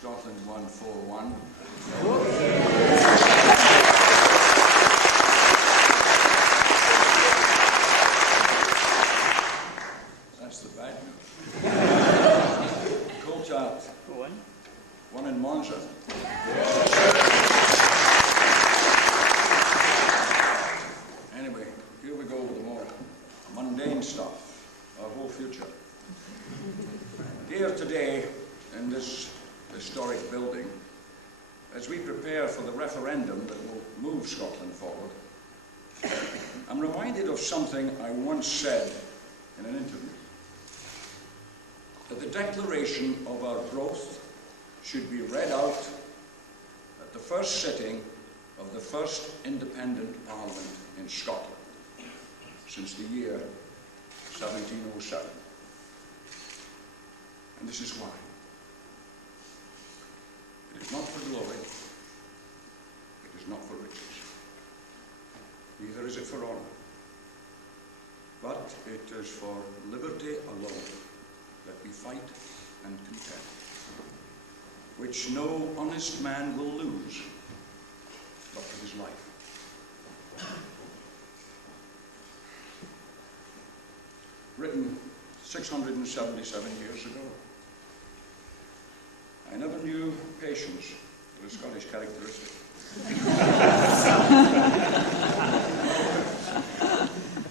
Scotland won 4-1. That's the bad news. Colchart won in Monza. Anyway, here we go with the more mundane stuff, our whole future. Here today, in this historic building, as we prepare for the referendum that will move Scotland forward, I'm reminded of something I once said in an interview, that the declaration of our growth should be read out at the first sitting of the first independent parliament in Scotland since the year 1707. And this is why. It is not for glory, it is not for riches, neither is it for honour, but it is for liberty alone that we fight and contend, which no honest man will lose but for his life. Written 677 years ago. I never knew patience was a Scottish characteristic.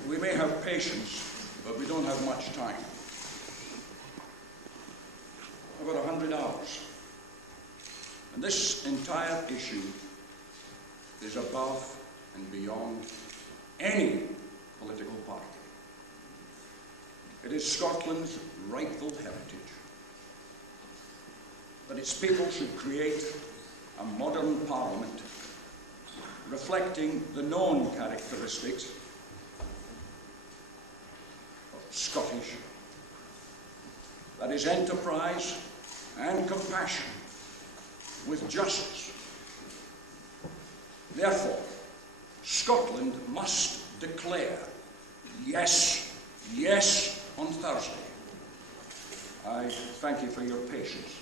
We may have patience, but we don't have much time. About 100 hours. And this entire issue is above and beyond any political party. It is Scotland's rightful heritage. That its people should create a modern parliament reflecting the known characteristics of Scottish, that is enterprise and compassion with justice. Therefore, Scotland must declare yes, yes on Thursday. I thank you for your patience.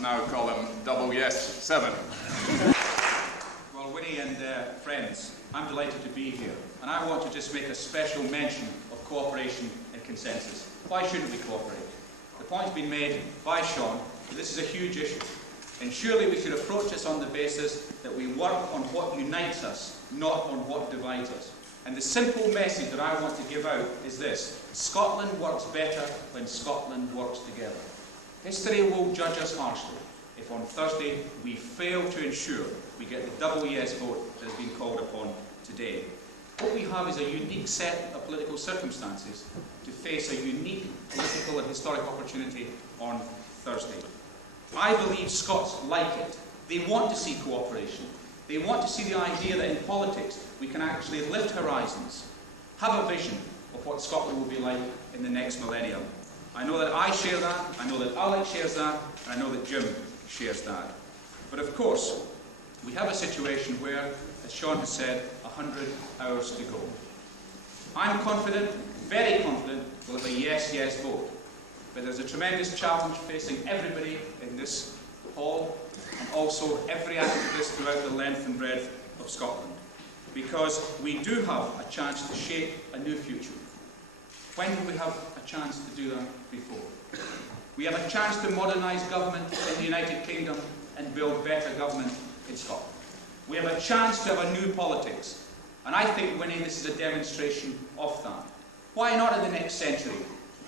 Now call him Double Yes 7. Well, Winnie and friends, I'm delighted to be here, and I want to just make a special mention of cooperation and consensus. Why shouldn't we cooperate? The point's been made by Sean that this is a huge issue, and surely we should approach this on the basis that we work on what unites us, not on what divides us. And the simple message that I want to give out is this: Scotland works better when Scotland works together. History will judge us harshly if on Thursday we fail to ensure we get the double yes vote that has been called upon today. What we have is a unique set of political circumstances to face a unique political and historic opportunity on Thursday. I believe Scots like it. They want to see cooperation. They want to see the idea that in politics we can actually lift horizons, have a vision of what Scotland will be like in the next millennium. I know that I share that, I know that Alex shares that, and I know that Jim shares that. But of course, we have a situation where, as Sean has said, 100 hours to go. I'm confident, very confident, we'll have a yes, yes vote. But there's a tremendous challenge facing everybody in this hall, and also every activist throughout the length and breadth of Scotland. Because we do have a chance to shape a new future. When did we have a chance to do that before? We have a chance to modernise government in the United Kingdom and build better government in Scotland. We have a chance to have a new politics. And I think, Winnie, this is a demonstration of that. Why not in the next century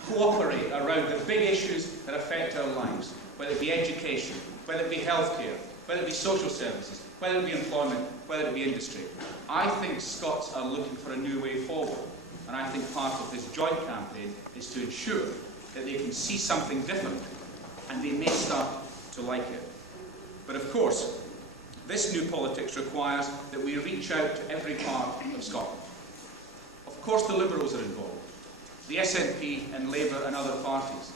cooperate around the big issues that affect our lives, whether it be education, whether it be healthcare, whether it be social services, whether it be employment, whether it be industry. I think Scots are looking for a new way forward. and I think part of this joint campaign is to ensure that they can see something different and they may start to like it. But of course, this new politics requires that we reach out to every part of Scotland. Of course the Liberals are involved, the SNP and Labour and other parties.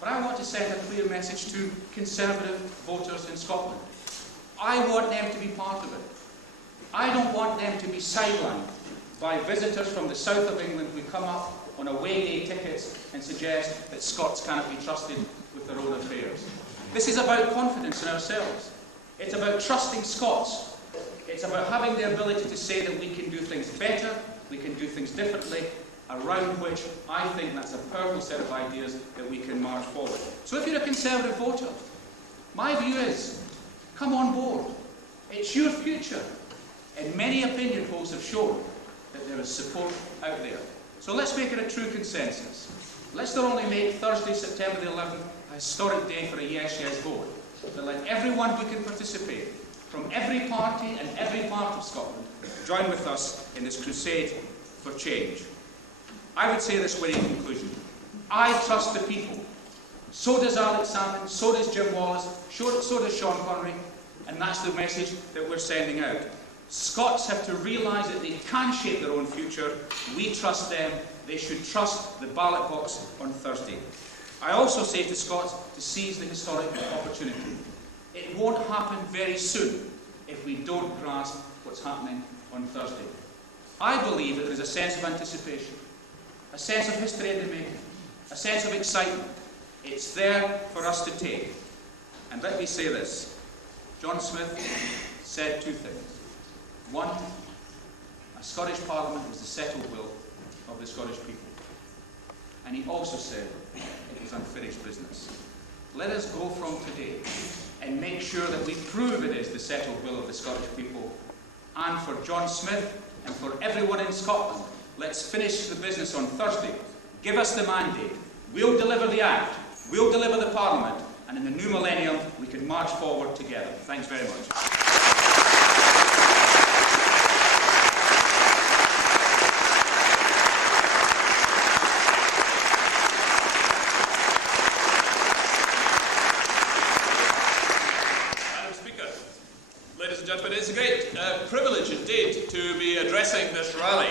But I want to send a clear message to Conservative voters in Scotland. I want them to be part of it. I don't want them to be sidelined by visitors from the south of England who come up on away day tickets and suggest that Scots cannot be trusted with their own affairs. This is about confidence in ourselves. It's about trusting Scots. It's about having the ability to say that we can do things better, we can do things differently, around which I think that's a powerful set of ideas that we can march forward. So if you're a Conservative voter, my view is, come on board. It's your future. And many opinion polls have shown that there is support out there. So let's make it a true consensus. Let's not only make Thursday, September the 11th, a historic day for a yes-yes vote, but let everyone who can participate, from every party and every part of Scotland, join with us in this crusade for change. I would say this way in conclusion. I trust the people. So does Alex Salmon, so does Jim Wallace, so does Sean Connery, and that's the message that we're sending out. Scots have to realise that they can shape their own future. We trust them. They should trust the ballot box on Thursday. I also say to Scots to seize the historic opportunity. It won't happen very soon if we don't grasp what's happening on Thursday. I believe that there is a sense of anticipation, a sense of history in the making, a sense of excitement. It's there for us to take. And let me say this. John Smith said two things. One, a Scottish Parliament was the settled will of the Scottish people. And he also said it was unfinished business. Let us go from today and make sure that we prove it is the settled will of the Scottish people. And for John Smith and for everyone in Scotland, let's finish the business on Thursday. Give us the mandate. We'll deliver the Act. We'll deliver the Parliament. And in the new millennium, we can march forward together. Thanks very much. It's a great privilege indeed to be addressing this rally.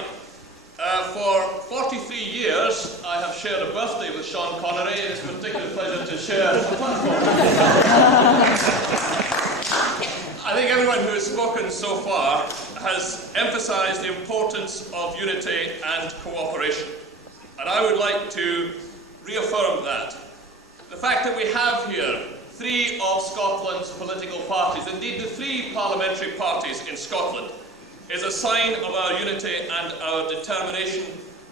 For 43 years I have shared a birthday with Sean Connery. It's a particular pleasure to share a platform. I think everyone who has spoken so far has emphasised the importance of unity and cooperation. And I would like to reaffirm that. The fact that we have here three of Scotland's political parties, indeed the three parliamentary parties in Scotland, is a sign of our unity and our determination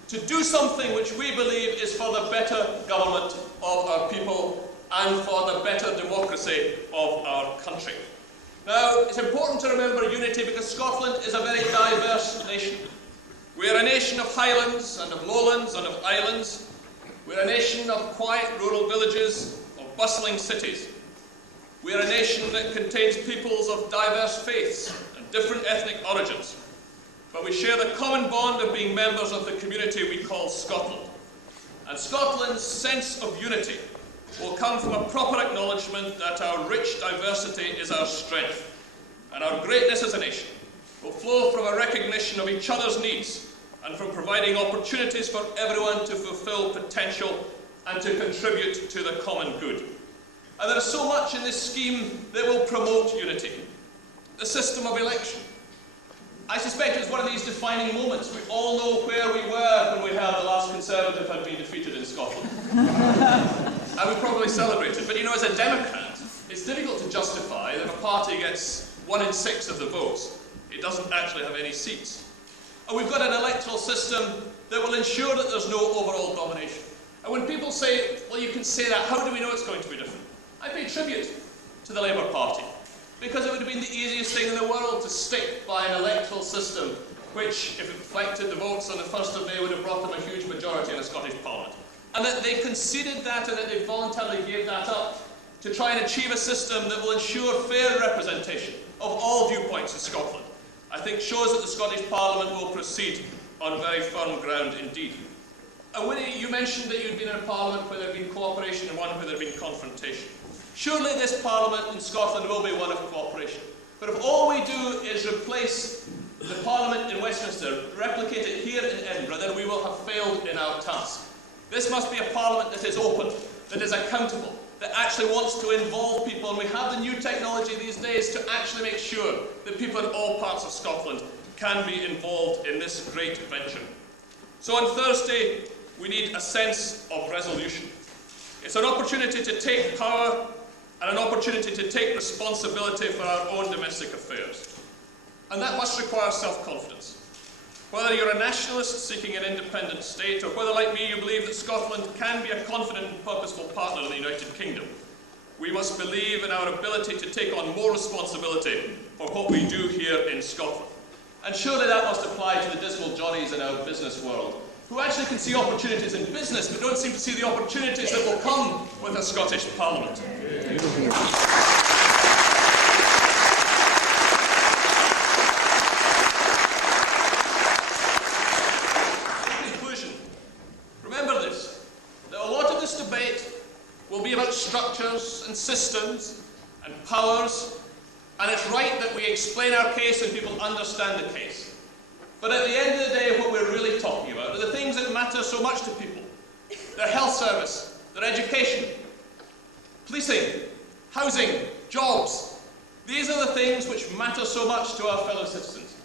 to do something which we believe is for the better government of our people and for the better democracy of our country. Now, it's important to remember unity because Scotland is a very diverse nation. We are a nation of highlands and of lowlands and of islands. We're a nation of quiet rural villages, of bustling cities. We are a nation that contains peoples of diverse faiths and different ethnic origins. But we share the common bond of being members of the community we call Scotland. And Scotland's sense of unity will come from a proper acknowledgement that our rich diversity is our strength. And our greatness as a nation will flow from a recognition of each other's needs and from providing opportunities for everyone to fulfil potential and to contribute to the common good. And there is so much in this scheme that will promote unity. The system of election. I suspect it was one of these defining moments. We all know where we were when we heard the last Conservative had been defeated in Scotland. And we probably celebrated. But you know, as a Democrat, it's difficult to justify that if a party gets 1 in 6 of the votes, it doesn't actually have any seats. And we've got an electoral system that will ensure that there's no overall domination. And when people say, well, you can say that, how do we know it's going to be different? I pay tribute to the Labour Party, because it would have been the easiest thing in the world to stick by an electoral system which, if it reflected the votes on the 1st of May, would have brought them a huge majority in the Scottish Parliament. And that they conceded that and that they voluntarily gave that up to try and achieve a system that will ensure fair representation of all viewpoints in Scotland, I think shows that the Scottish Parliament will proceed on very firm ground indeed. And Winnie, you mentioned that you'd been in a parliament where there had been cooperation and one where there had been confrontation. Surely this parliament in Scotland will be one of cooperation. But if all we do is replace the parliament in Westminster, replicate it here in Edinburgh, then we will have failed in our task. This must be a parliament that is open, that is accountable, that actually wants to involve people, and we have the new technology these days to actually make sure that people in all parts of Scotland can be involved in this great venture. So on Thursday, we need a sense of resolution. It's an opportunity to take power and an opportunity to take responsibility for our own domestic affairs. And that must require self-confidence. Whether you're a nationalist seeking an independent state, or whether, like me, you believe that Scotland can be a confident and purposeful partner in the United Kingdom, we must believe in our ability to take on more responsibility for what we do here in Scotland. And surely that must apply to the dismal Johnnies in our business world, who actually can see opportunities in business, but don't seem to see the opportunities that will come with a Scottish Parliament. Structures and systems and powers, and it's right that we explain our case and people understand the case. But at the end of the day, what we're really talking about are the things that matter so much to people. Their health service, their education, policing, housing, jobs. These are the things which matter so much to our fellow citizens.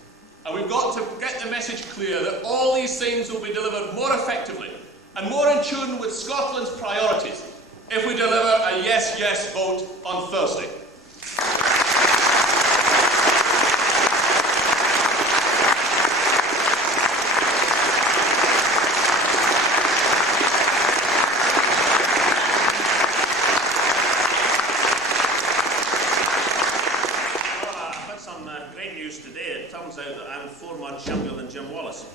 And we've got to get the message clear that all these things will be delivered more effectively and more in tune with Scotland's priorities if we deliver a yes-yes vote on Thursday. I've had some great news today. It turns out that I'm 4 months younger than Jim Wallace.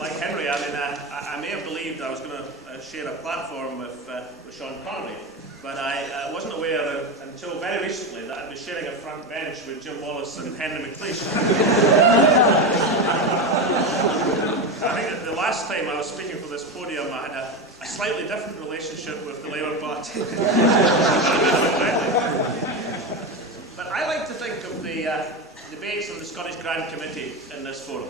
Like Henry, I may have believed I was going to share a platform with Sean Connery, but I wasn't aware until very recently that I'd be sharing a front bench with Jim Wallace and Henry McLeish. I think that the last time I was speaking for this podium, I had a slightly different relationship with the Labour Party. But I like to think of the debates of the Scottish Grand Committee in this forum.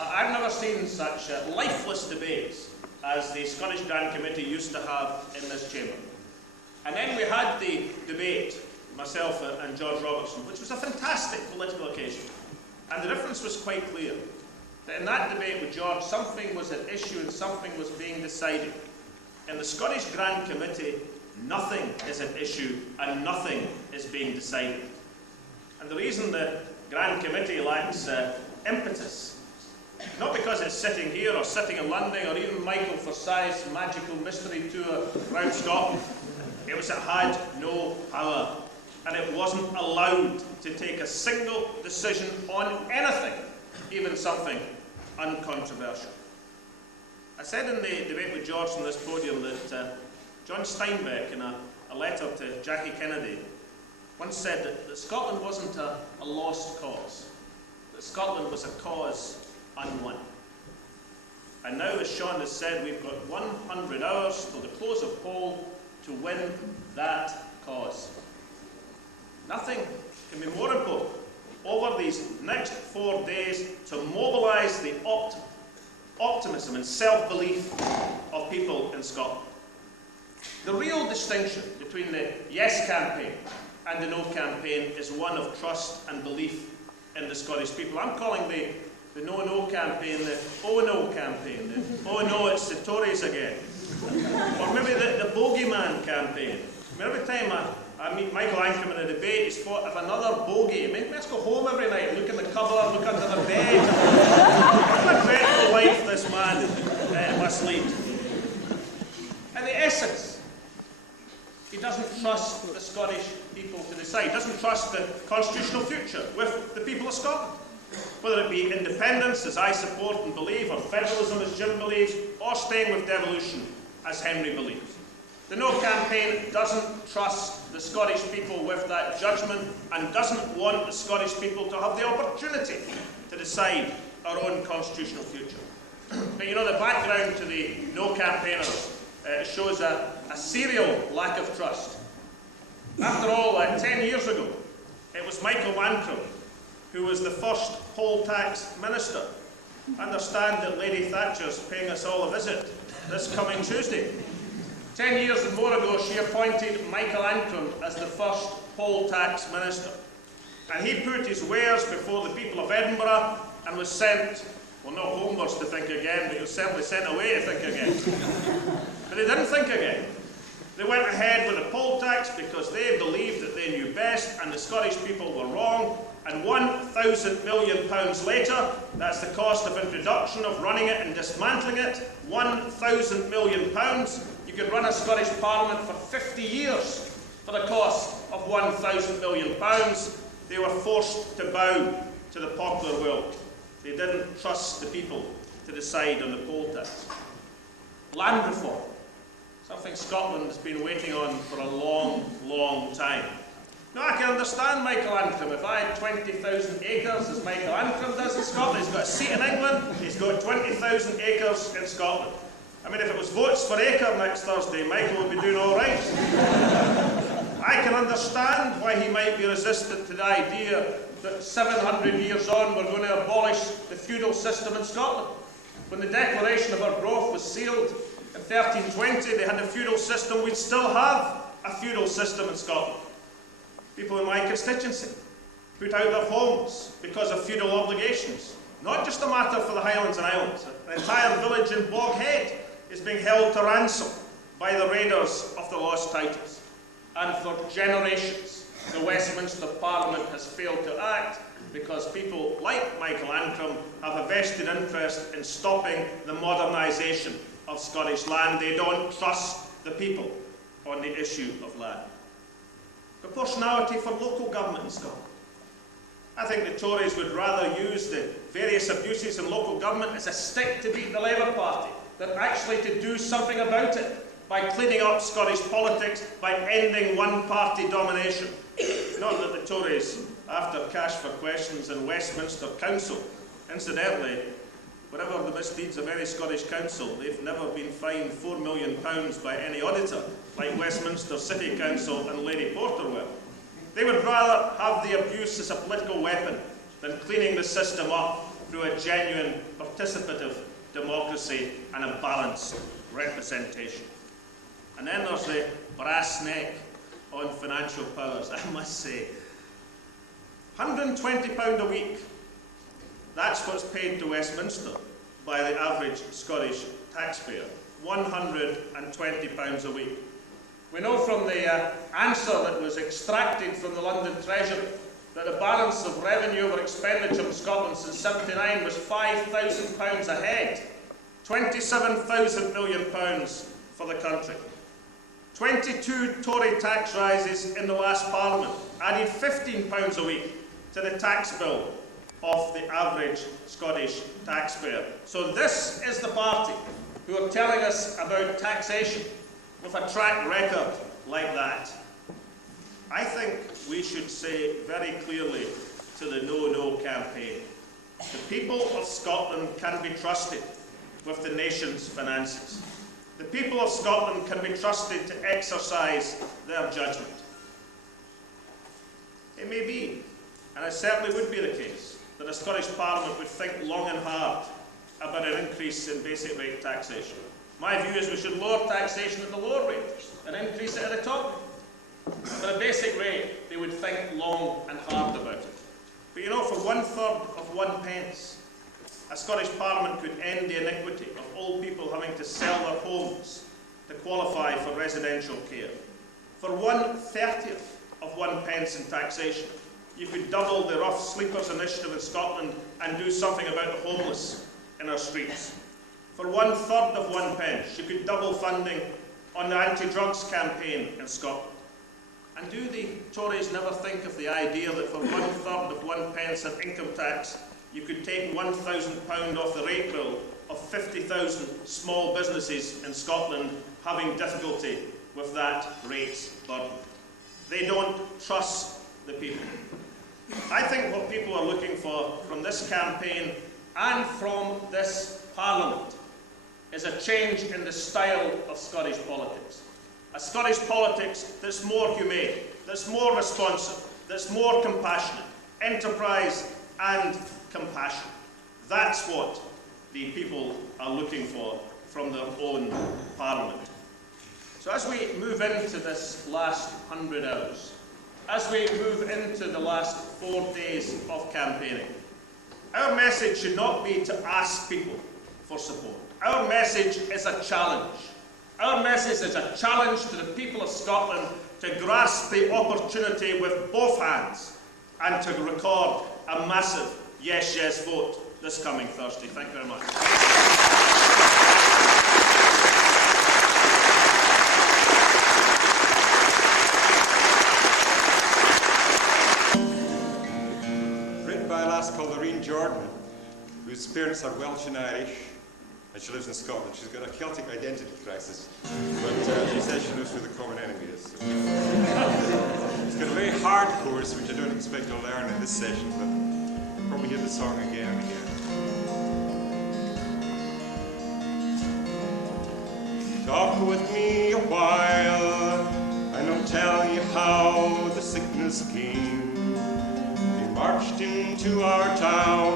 I've never seen such lifeless debates as the Scottish Grand Committee used to have in this chamber. And then we had the debate, myself and George Robertson, which was a fantastic political occasion. And the difference was quite clear. That in that debate with George, something was at issue and something was being decided. In the Scottish Grand Committee, nothing is at issue and nothing is being decided. And the reason the Grand Committee lacks impetus, not because it's sitting here or sitting in London or even Michael Forsyth's magical mystery tour around Scotland. It was it had no power and it wasn't allowed to take a single decision on anything, even something uncontroversial. I said in the debate with George on this podium that John Steinbeck, in a letter to Jackie Kennedy, once said that Scotland wasn't a lost cause, that Scotland was a cause unwon. And now, as Sean has said, we've got 100 hours till the close of poll to win that cause. Nothing can be more important over these next 4 days to mobilise the optimism and self-belief of people in Scotland. The real distinction between the yes campaign and the no campaign is one of trust and belief in the Scottish people. I'm calling the no campaign the oh no campaign, the oh no it's the Tories again, or maybe the bogeyman campaign. I mean, every time I meet Michael Ancrum in a debate, he's thought of another bogey. I mean, let's go home every night and look in the cupboard, look under the bed. What a dreadful life this man must lead. And the essence, he doesn't trust the Scottish people to decide. He doesn't trust the constitutional future with the people of Scotland. Whether it be independence, as I support and believe, or federalism, as Jim believes, or staying with devolution, as Henry believes. The No campaign doesn't trust the Scottish people with that judgment and doesn't want the Scottish people to have the opportunity to decide our own constitutional future. But you know, the background to the No campaigners shows a serial lack of trust. After all, 10 years ago, it was Michael Lancrom who was the first poll tax minister. I understand that Lady Thatcher's paying us all a visit this coming Tuesday. 10 years and more ago, she appointed Michael Lancrom as the first poll tax minister. And he put his wares before the people of Edinburgh and was sent, well, not homewards to think again, but he was certainly sent away to think again. But they didn't think again. They went ahead with the poll tax because they believed that they knew best and the Scottish people were wrong. And £1,000 million later, that's the cost of introduction, of running it and dismantling it, £1,000 million. You could run a Scottish Parliament for 50 years for the cost of £1,000 million. They were forced to bow to the popular will. They didn't trust the people to decide on the poll tax. Land reform, something Scotland has been waiting on for a long, long time. Now, I can understand Michael Lancrom. If I had 20,000 acres, as Michael Lancrom does in Scotland, he's got a seat in England, he's got 20,000 acres in Scotland. I mean, if it was votes for acre next Thursday, Michael would be doing all right. I can understand why he might be resistant to the idea that 700 years on we're going to abolish the feudal system in Scotland. When the Declaration of Arbroath was sealed in 1320, they had a feudal system. We'd still have a feudal system in Scotland. People in my constituency put out their homes because of feudal obligations. Not just a matter for the Highlands and Islands. An entire village in Boghead is being held to ransom by the raiders of the lost titles. And for generations, the Westminster Parliament has failed to act because people like Michael Lancrom have a vested interest in stopping the modernisation of Scottish land. They don't trust the people on the issue of land. Proportionality for local government in Scotland. I think the Tories would rather use the various abuses in local government as a stick to beat the Labour Party than actually to do something about it by cleaning up Scottish politics, by ending one-party domination. Not that the Tories, after cash for questions in Westminster Council, incidentally, whatever the misdeeds of any Scottish council, they've never been fined £4 million by any auditor, like Westminster City Council and Lady Porter were. They would rather have the abuse as a political weapon than cleaning the system up through a genuine participative democracy and a balanced representation. And then there's the brass neck on financial powers, I must say. £120 a week. That's what's paid to Westminster by the average Scottish taxpayer. £120 a week. We know from the answer that was extracted from the London Treasury that the balance of revenue over expenditure in Scotland since 1979 was £5,000 ahead. £27,000 million for the country. 22 Tory tax rises in the last Parliament added £15 a week to the tax bill of the average Scottish taxpayer. So this is the party who are telling us about taxation with a track record like that. I think we should say very clearly to the No campaign, the people of Scotland can be trusted with the nation's finances. The people of Scotland can be trusted to exercise their judgment. It may be, and it certainly would be the case, that a Scottish Parliament would think long and hard about an increase in basic rate taxation. My view is we should lower taxation at the lower rate and increase it at the top rate. For a basic rate, they would think long and hard about it. But you know, for 1/3 of 1 pence, a Scottish Parliament could end the iniquity of old people having to sell their homes to qualify for residential care. For 1/30 of 1 pence in taxation, you could double the Rough Sleepers initiative in Scotland and do something about the homeless in our streets. For 1/3 of 1 pence, you could double funding on the anti-drugs campaign in Scotland. And do the Tories never think of the idea that for 1/3 of 1 pence in income tax, you could take £1,000 off the rate bill of 50,000 small businesses in Scotland having difficulty with that rate burden? They don't trust the people. I think what people are looking for from this campaign and from this Parliament is a change in the style of Scottish politics. A Scottish politics that's more humane, that's more responsive, that's more compassionate, enterprise and compassion. That's what the people are looking for from their own Parliament. So as we move into this last 100 hours, as we move into the last 4 days of campaigning, our message should not be to ask people for support. Our message is a challenge. Our message is a challenge to the people of Scotland to grasp the opportunity with both hands and to record a massive yes, yes vote this coming Thursday. Thank you very much. Jordan, whose parents are Welsh and Irish, and she lives in Scotland. She's got a Celtic identity crisis, but she says she knows who the common enemy is. So. She's got a very hard course, which I don't expect to learn in this session, but I'll probably hear the song again and again. Talk with me a while, and I'll tell you how the sickness came. Marched into our town,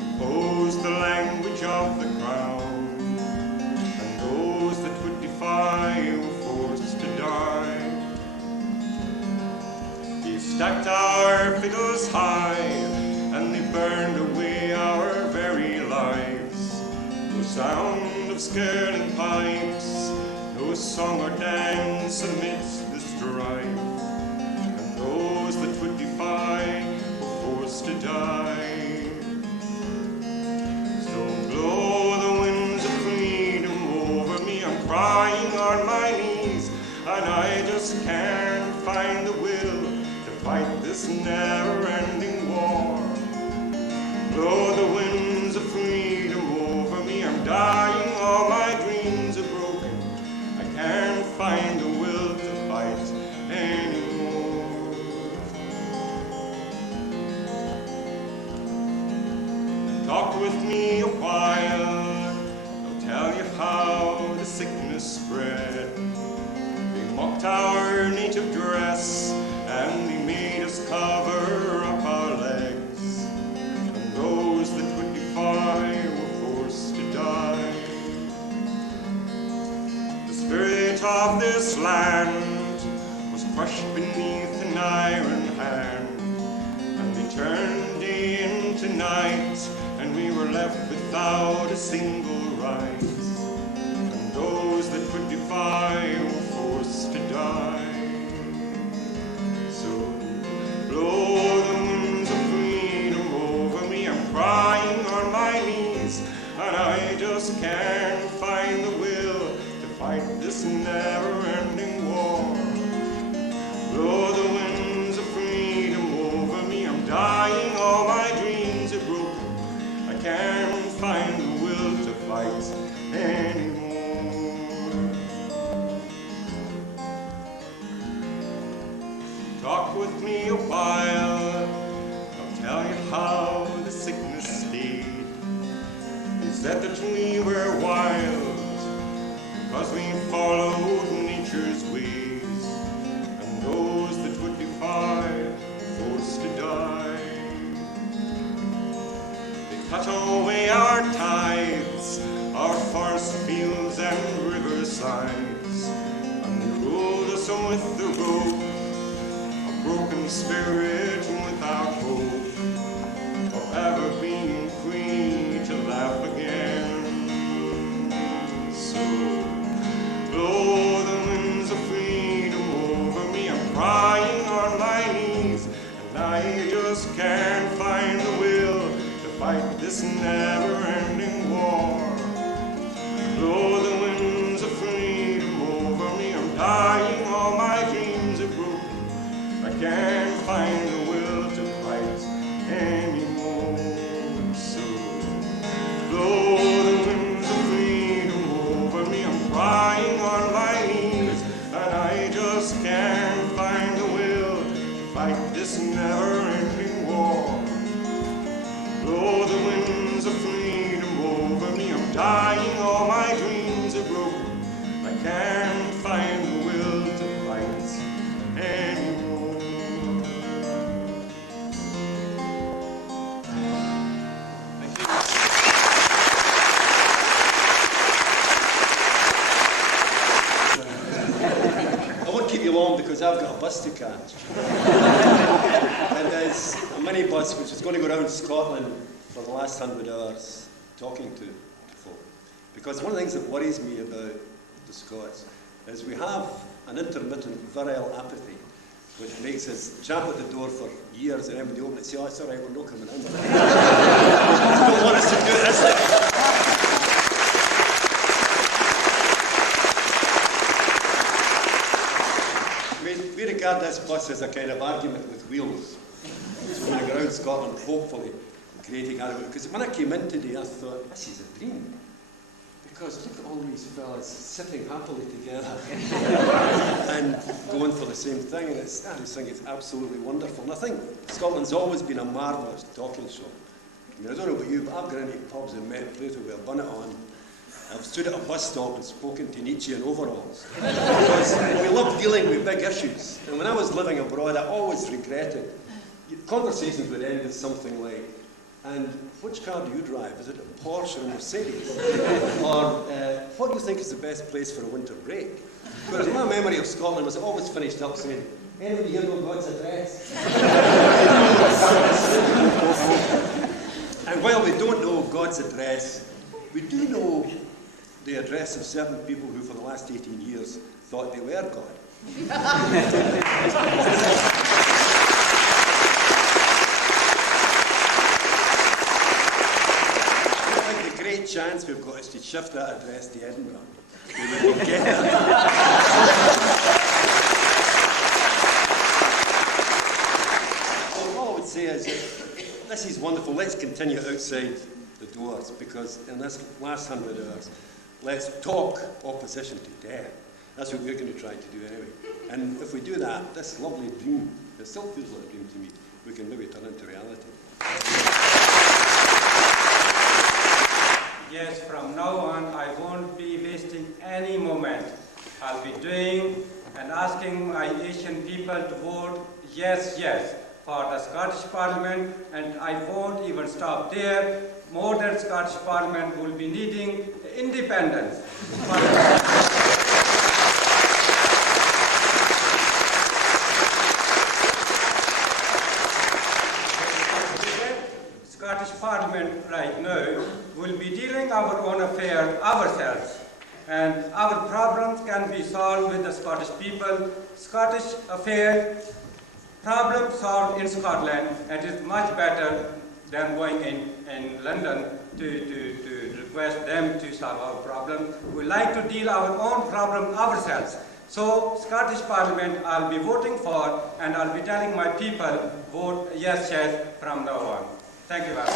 imposed the language of the crown, and those that would defy were forced to die. They stacked our fiddles high, and they burned away our very lives. No sound of skirling pipes, no song or dance amidst the strife, and those that would defy to die. So blow the winds of freedom over me. I'm crying on my knees, and I just can't find the will to fight this never-ending war. Blow the winds of freedom over me. I'm dying, all my dreams are broken. I can't find the will to fight anymore. Talk with me a while, I'll tell you how the sickness spread. They mocked our native dress, and they made us cover up our legs, and those that would defy were forced to die. The spirit of this land was crushed beneath an iron hand, and they turned day into night, and we were left without a single right, and those that would defy were forced to die. So blow the winds of freedom over me. I'm crying on my knees, and I just can't find the will to fight this never-ending war. Blow the winds of freedom over me. I'm dying, all my dreams are broken. I can't find the will to fight anymore. Talk with me a while, I'll tell you how the sickness stayed. They said that we were wild because we followed nature's ways, and those that would defy were forced to die. Cut away our tides, our forest fields and riversides, and they ruled us with the rope, a broken spirit without hope of ever being free to laugh again. So blow the winds of freedom over me. I'm crying on my knees, and I just can't find the will fight this never-ending war. Blow the winds of freedom over me. I'm dying, all my dreams are broken. I can't find the will to fight anymore. So blow the winds of freedom over me. I'm crying on my knees, and I just can't find bus to catch. And there's a minibus which is going to go around Scotland for the last 100 hours talking to folk. Because one of the things that worries me about the Scots is we have an intermittent virile apathy which makes us jump at the door for years and then when they open it say, oh, it's all right, we're not coming in. They don't want us to do it, is it? We regard this bus as a kind of argument with wheels. So we're going to go around Scotland, hopefully, creating argument. Because when I came in today, I thought, this is a dream. Because look at all these fellas sitting happily together and going for the same thing. And I just think it's absolutely wonderful. And I think Scotland's always been a marvellous talking shop. I mean, I don't know about you, but I've gone into pubs and met Plato with a bonnet on. I've stood at a bus stop and spoken to Nietzsche in overalls. Because we love dealing with big issues. And when I was living abroad, I always regretted. Conversations would end with something like, and which car do you drive? Is it a Porsche or a Mercedes? Or what do you think is the best place for a winter break? Because my memory of Scotland was always finished up saying, anybody here know God's address? And while we don't know God's address, we do know the address of certain people who for the last 18 years thought they were God. The great chance we've got is to shift that address to Edinburgh. We will get it. Well, all I would say is, this is wonderful. Let's continue outside the doors, because in this last 100 hours, let's talk opposition to death. That's what we're going to try to do anyway. And if we do that, this lovely dream, it still feels like a dream to me, we can maybe turn into reality. Yes, from now on, I won't be wasting any moment. I'll be doing and asking my Asian people to vote yes, yes for the Scottish Parliament, and I won't even stop there. Modern Scottish Parliament will be needing independence. Scottish Parliament right now will be dealing our own affairs ourselves, and our problems can be solved with the Scottish people. Scottish affairs, problems solved in Scotland, it is much better than going in London to request them to solve our problem. We like to deal our own problem ourselves. So, Scottish Parliament I'll be voting for, and I'll be telling my people, vote yes, yes from now on. Thank you very much.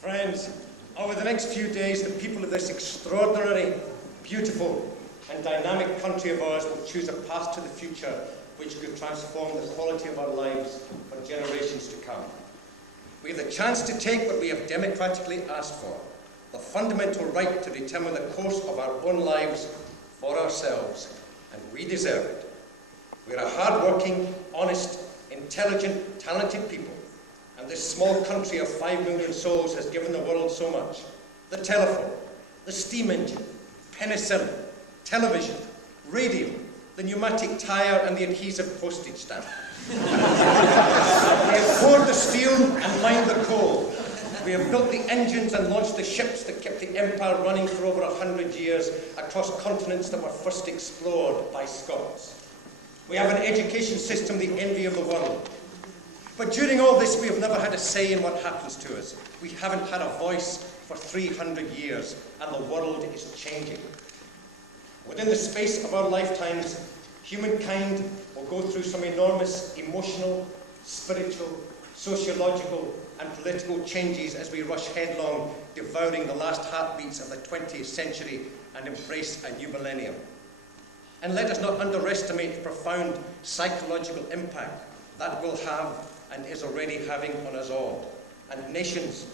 Friends, over the next few days, the people of this extraordinary, beautiful and dynamic country of ours will choose a path to the future which could transform the quality of our lives for generations to come. We have the chance to take what we have democratically asked for, the fundamental right to determine the course of our own lives for ourselves, and we deserve it. We are a hard-working, honest, intelligent, talented people, and this small country of 5 million souls has given the world so much. The telephone, the steam engine, penicillin, television, radio, the pneumatic tyre and the adhesive postage stamp. We have poured the steel and mined the coal. We have built the engines and launched the ships that kept the empire running for over 100 years across continents that were first explored by Scots. We have an education system the envy of the world. But during all this, we have never had a say in what happens to us. We haven't had a voice for 300 years, and the world is changing. Within the space of our lifetimes, humankind will go through some enormous emotional, spiritual, sociological, and political changes as we rush headlong, devouring the last heartbeats of the 20th century and embrace a new millennium. And let us not underestimate the profound psychological impact that will have and is already having on us all. And nations,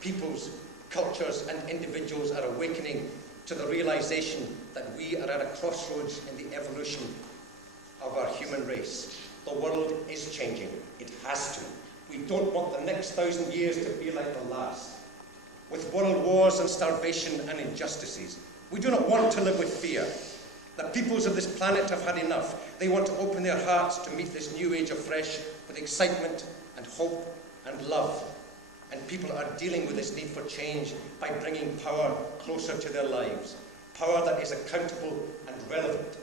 peoples, cultures, and individuals are awakening to the realization that we are at a crossroads in the evolution of our human race. The world is changing. It has to. We don't want the next 1,000 years to be like the last, with world wars and starvation and injustices. We do not want to live with fear. The peoples of this planet have had enough. They want to open their hearts to meet this new age afresh with excitement and hope and love. And people are dealing with this need for change by bringing power closer to their lives, power that is accountable and relevant.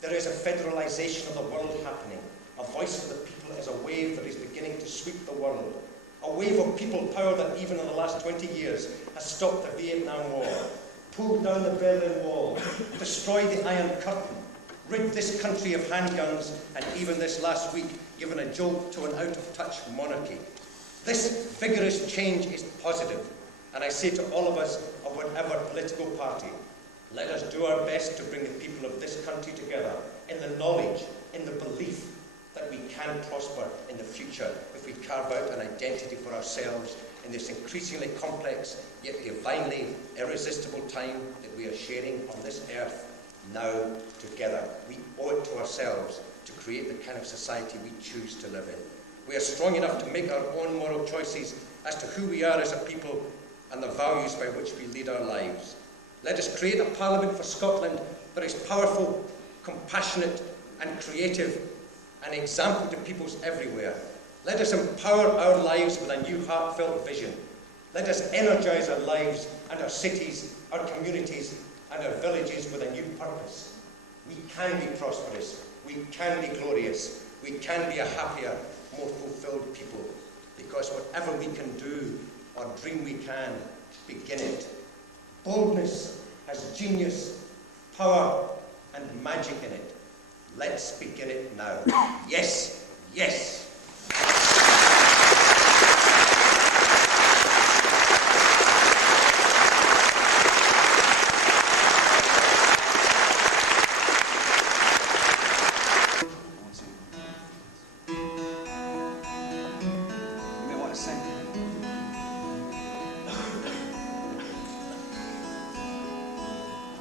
There is a federalisation of the world happening. A voice for the people is a wave that is beginning to sweep the world. A wave of people power that even in the last 20 years has stopped the Vietnam War, pulled down the Berlin Wall, destroyed the Iron Curtain, rid this country of handguns, and even this last week given a jolt to an out-of-touch monarchy. This vigorous change is positive, and I say to all of us of whatever political party, let us do our best to bring the people of this country together in the knowledge, in the belief that we can prosper in the future if we carve out an identity for ourselves in this increasingly complex yet divinely irresistible time that we are sharing on this earth now together. We owe it to ourselves to create the kind of society we choose to live in. We are strong enough to make our own moral choices as to who we are as a people and the values by which we lead our lives. Let us create a parliament for Scotland that is powerful, compassionate and creative, an example to peoples everywhere. Let us empower our lives with a new heartfelt vision. Let us energise our lives and our cities, our communities and our villages with a new purpose. We can be prosperous, we can be glorious, we can be a happier, more fulfilled people, because whatever we can do or dream we can, begin it. Boldness has genius, power and magic in it. Let's begin it now. Yes, yes. You may want to sing.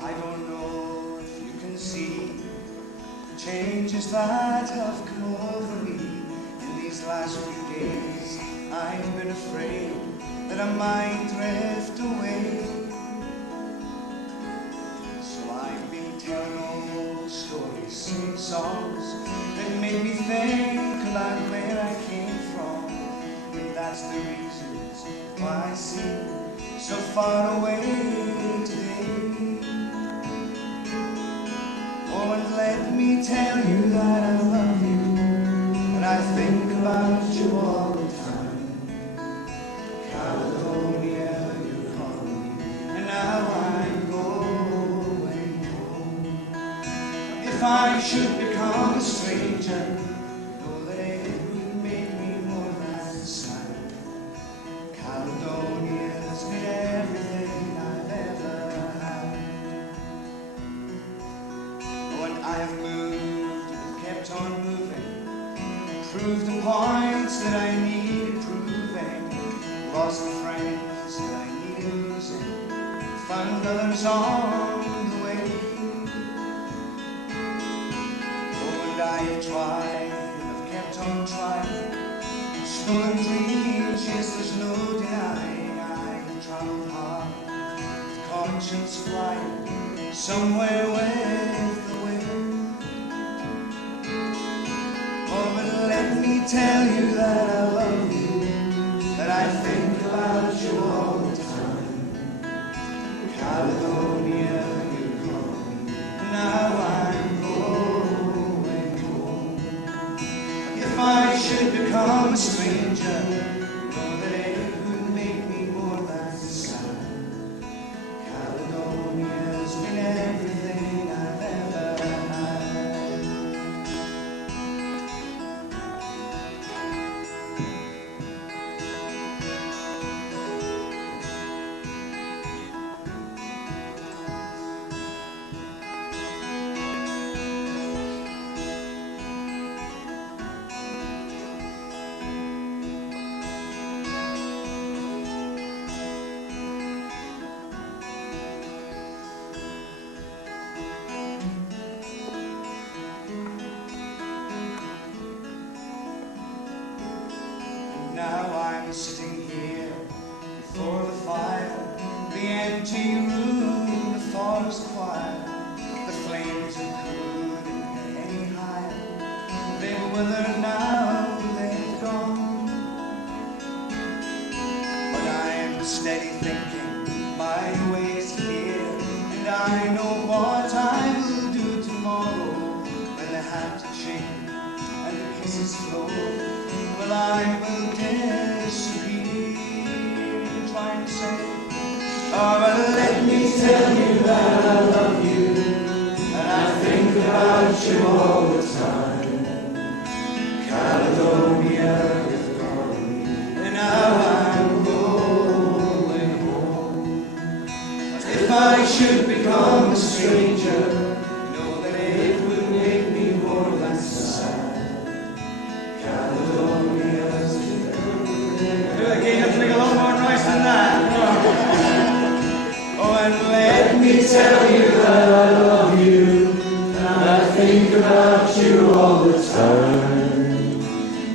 I don't know if you can see changes that have come over me in these last few days. I've been afraid that I might drift away, so I've been telling old stories, singing songs that made me think about where I came from, and that's the reasons why I seem so far away today. Oh, and let me tell you that I love you, and I think about you all the time. Caledonia, you call me, and now I'm going home. If I should become a stranger, know that it would make me more than sad. Caledonia's been everything I've ever had. I have moved, but kept on moving, proved the points that I needed proving, lost the friends that I needed losing, found others on the way. Oh, and I have tried, I've kept on trying, stolen dreams, yes, there's no denying. I've traveled hard, with conscience flying, somewhere with the wind. Oh, but let me tell you that I love you, that I think about you all the time. Caledonia, you call me, now I'm going home. If I should become a stranger, know that it would make me more than sad. Caledonia's been everything I've ever had. sitting here before the fire, the empty room, the forest choir, the flames that couldn't get any higher. They've withered now, they've gone. But I am steady thinking, my way is here, and I know what I will do tomorrow when the hands are shaking and the kisses flow. Well, I will disappear, trying to say, oh, but let me tell you that I love you, and I think about you all the time. Caledonia is calling me, and now I'm going home. But if I should become a stranger, know that it would make me more than sad. Caledonia's do it again, it'll make a lot more noise than that. Oh, and let me tell you that I love you, and I think about you all the time.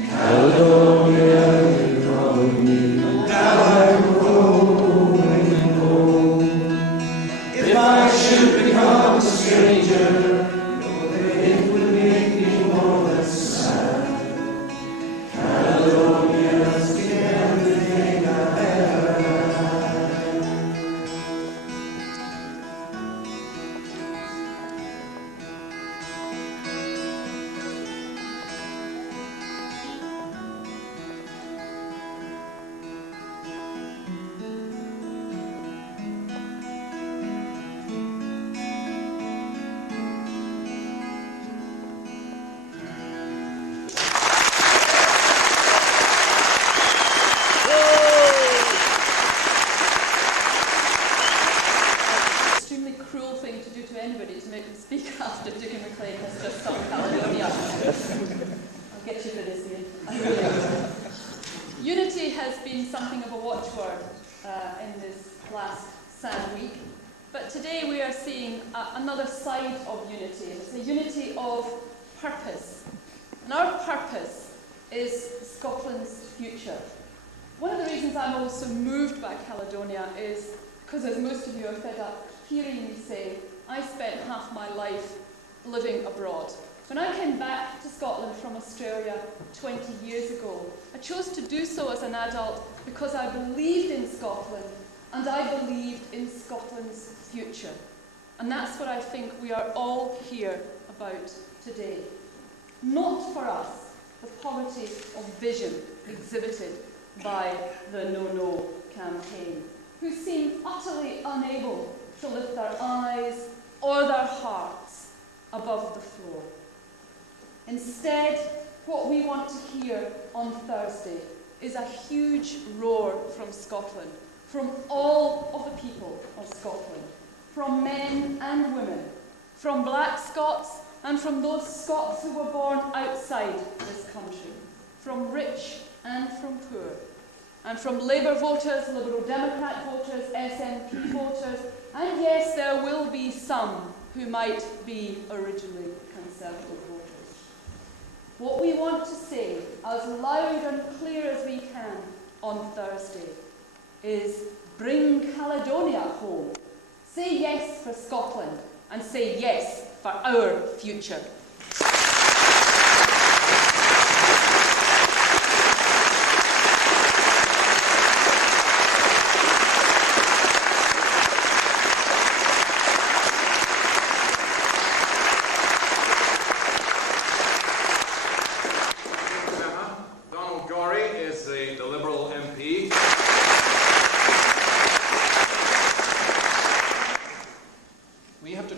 Caledonia is calling me, and now I'm going home. If I should become a stranger, know that it would make me more than sad. Caledonia's everything I've ever had. Extremely cruel thing to do to anybody to make them speak after Dick McLean has just sung Caledonia. I'll get you for this, Ian. Unity has been something of a watchword in this last sad week, but today we are seeing another side of unity. It's a unity of purpose. And our purpose is Scotland's future. One of the reasons I'm also moved by Caledonia is because, as most of you are fed up hearing me say, I spent half my life living abroad. When I came back to Scotland from Australia 20 years ago, I chose to do so as an adult because I believed in Scotland and I believed in Scotland's future. And that's what I think we are all here about today. Not for us, the poverty of vision exhibited by the No campaign, who seem utterly unable to lift their eyes or their hearts above the floor. Instead, what we want to hear on Thursday is a huge roar from Scotland, from all of the people of Scotland, from men and women, from black Scots and from those Scots who were born outside this country, from rich and from poor, and from Labour voters, Liberal Democrat voters, SNP voters, and yes, there will be some who might be originally Conservative voters. What we want to say, as loud and clear as we can on Thursday, is bring Caledonia home. Say yes for Scotland, and say yes for our future.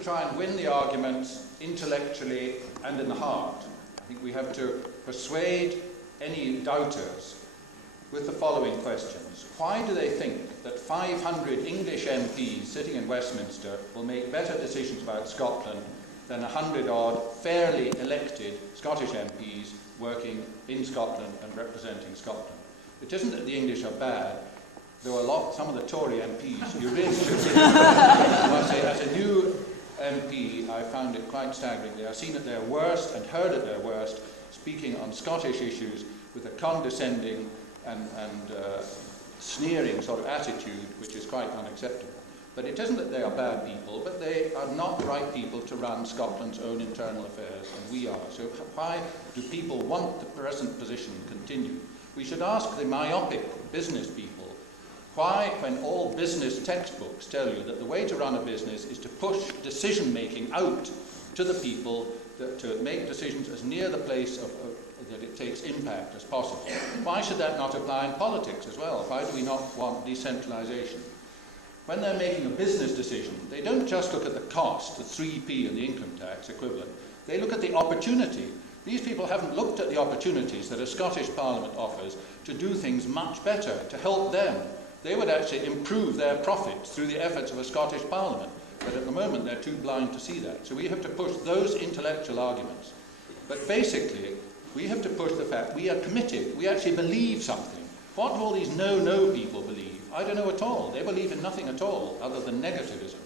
Try and win the argument intellectually and in the heart. I think we have to persuade any doubters with the following questions. Why do they think that 500 English MPs sitting in Westminster will make better decisions about Scotland than 100-odd fairly elected Scottish MPs working in Scotland and representing Scotland? It isn't that the English are bad. There were some of the Tory MPs you really should see. I must say, as a new MP, I found it quite staggering. They are seen at their worst and heard at their worst, speaking on Scottish issues with a condescending and sneering sort of attitude, which is quite unacceptable. But it isn't that they are bad people, but they are not the right people to run Scotland's own internal affairs, and we are. So why do people want the present position continue? We should ask the myopic business people why, when all business textbooks tell you that the way to run a business is to push decision-making out to the people, to make decisions as near the place that it takes impact as possible. Why should that not apply in politics as well? Why do we not want decentralisation? When they're making a business decision, they don't just look at the cost, the 3p and the income tax equivalent. They look at the opportunity. These people haven't looked at the opportunities that a Scottish Parliament offers to do things much better, to help them. They would actually improve their profits through the efforts of a Scottish Parliament. But at the moment, they're too blind to see that. So we have to push those intellectual arguments. But basically, we have to push the fact we are committed. We actually believe something. What do all these no people believe? I don't know at all. They believe in nothing at all other than negativism.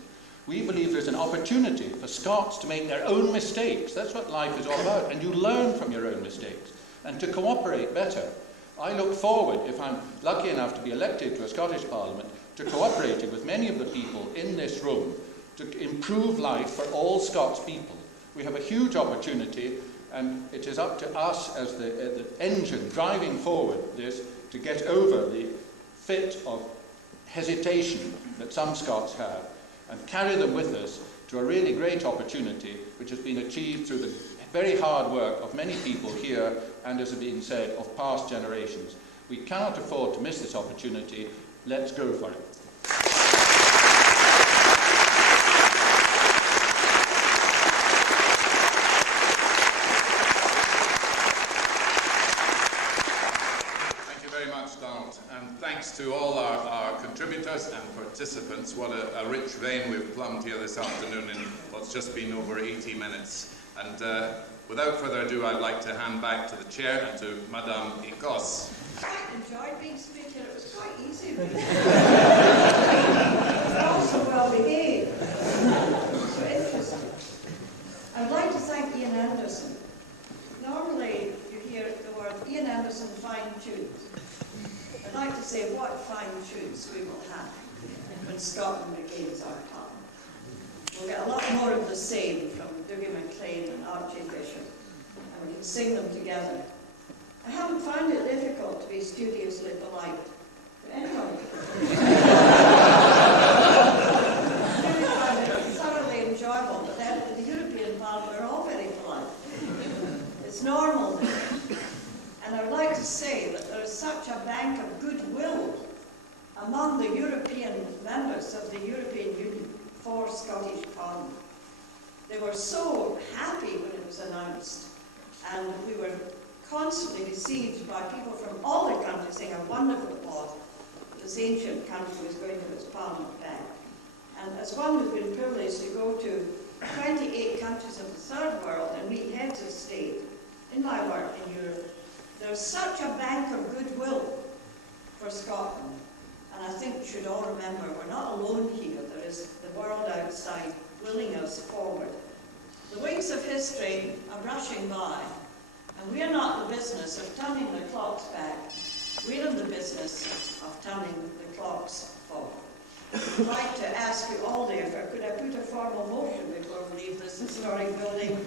We believe there's an opportunity for Scots to make their own mistakes. That's what life is all about. And you learn from your own mistakes and to cooperate better. I look forward, if I'm lucky enough to be elected to a Scottish Parliament, to cooperating with many of the people in this room to improve life for all Scots people. We have a huge opportunity, and it is up to us as the engine driving forward this to get over the fit of hesitation that some Scots have and carry them with us to a really great opportunity which has been achieved through the very hard work of many people here and, as has been said, of past generations. We cannot afford to miss this opportunity. Let's go for it. And thanks to all our contributors and participants. What a rich vein we've plumbed here this afternoon in what's just been over 80 minutes. And without further ado, I'd like to hand back to the chair and to Madame Ecos. I enjoyed being speaker. It was quite easy. But also well behaved. So interesting. I'd like to thank Ian Anderson. Normally you hear the word Ian Anderson fine tunes. I'd like to say what fine tunes we will have when Scotland regains our power. We'll get a lot more of the same from Dougie MacLean and Archie Bishop, and we can sing them together. I haven't found it difficult to be studiously polite to anyone. I really find it thoroughly enjoyable, but then in the European Parliament we're all very polite. It's normal there. And I would like to say that there is such a bank of goodwill among the European members of the European Union for Scottish Parliament. They were so happy when it was announced, and we were constantly besieged by people from all the countries saying how wonderful it was that this ancient country was going to its Parliament back. And as one who's been privileged to go to 28 countries of the Third World and meet heads of state in my work in Europe, there's such a bank of goodwill for Scotland, and I think we should all remember we're not alone here. There is the world outside willing us forward. The wings of history are rushing by, and we're not in the business of turning the clocks back. We're in the business of turning the clocks forward. I'd like to ask you all, therefore, could I put a formal motion before we leave this historic building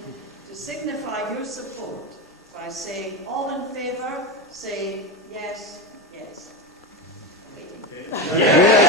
to signify your support by saying, all in favour, say yes, yes. Waiting. Yeah.